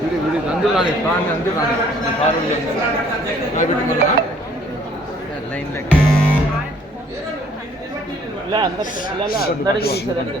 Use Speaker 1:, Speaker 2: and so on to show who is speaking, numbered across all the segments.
Speaker 1: விடு விடு. வந்துடுறானே பிராணி வந்துடுறானே பார்வையில் வந்து லைனில்
Speaker 2: இல்லை அந்த இல்லை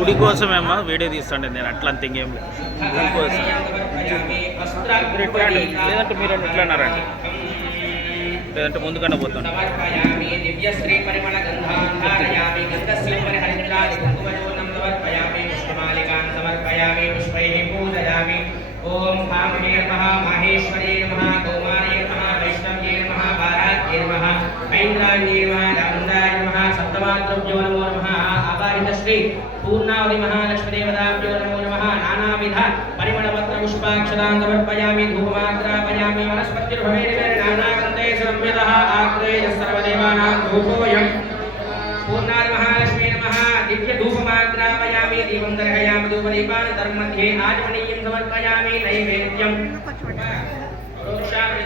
Speaker 2: గుడి కోసమేమో వీడియో తీస్తాండి నేను అట్లా అంత ఇంకేం మీరు
Speaker 3: ఎట్లా లేదంటే మీరు ఎట్లా అన్నారండి.
Speaker 2: లేదంటే ముందుకన్నా పోతాను
Speaker 3: ఓం కామినే నమ మహేశ్వరే నమ కౌమారే నమ వైష్ణవ్యే నమ భారాజ్యే నమ ఐంద్రాజ్యే నమ श्री पूर्णावधि महालक्ष्मीदेवताभ्यो नमो नमः नानाविध परिमलपत्रपुष्पाक्षदान्तमर्पयामि धूमाग्रापयामि वनस्पतिर्भवेनागन्ते सम्यतः आग्रेय सर्वदेवानां धूपोयम् पूर्णादि महालक्ष्मी नमः दिव्य धूपमात्रा दिव्यधूपमाग्रापयामि दीपं दर्शयामि धूपदीपान् तन्मध्ये आचमनीयं समर्पयामि नैवेद्यं रोक्षामि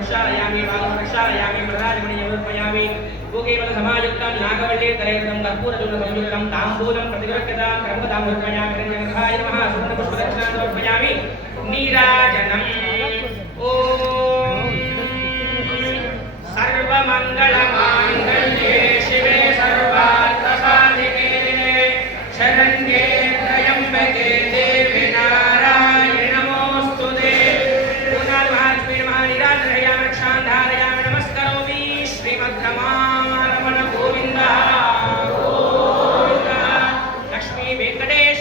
Speaker 3: ప్రక్షాళయామి బాలం ప్రక్షాళయామి ప్రధానమణి సమర్పయామి భూకేవల సమాయుక్తం నాగవల్లే తరేతం కర్పూరజుల సంయుక్తం తాంబూలం ప్రతిగృహ్యత క్రమతాం సమర్పయామి నమః నీరాజనం.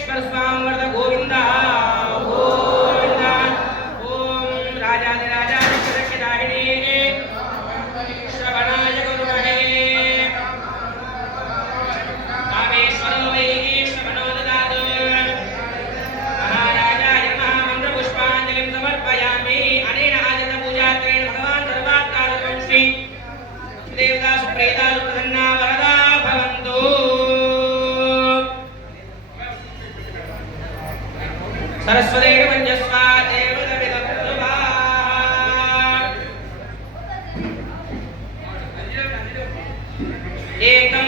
Speaker 3: Krishna Swami. సరస్వతి మంజస్వా దేవత ఏకం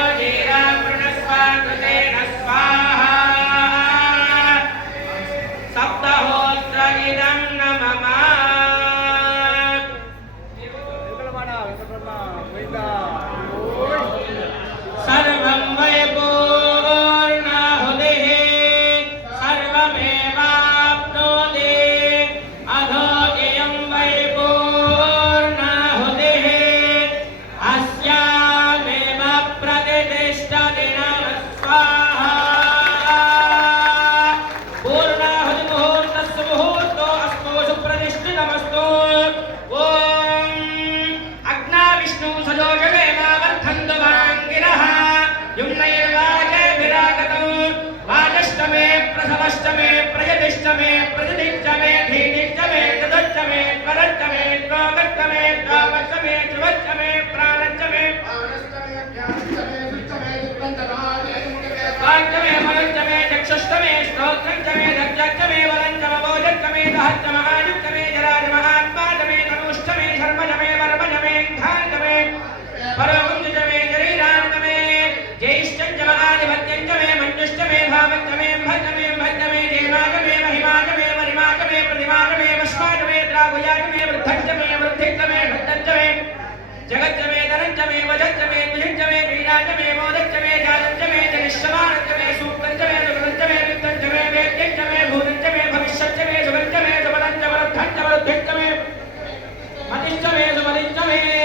Speaker 1: Bây.
Speaker 3: तदष्टमे करष्टमे द्वागष्टमे द्वावष्टमे त्रिवष्टमे प्राणष्टमे वाक्यमे मनञ्चमे चक्षुष्टमे श्रोत्रञ्चमे दक्षमे जगच्चमे धनञ्चमे वजच्चमे द्विजञ्चमे क्रीडाचमे मोदच्चमे जातञ्चमे जनिष्यमानञ्चमे सूक्तञ्चमे सुगतञ्चमे वित्तञ्चमे वेद्यञ्चमे भूतञ्चमे भविष्यच्चमे सुगञ्चमे सुबलञ्च वरुद्धञ्च वरुद्धिञ्चमे मतिश्चमे सुमतिश्चमे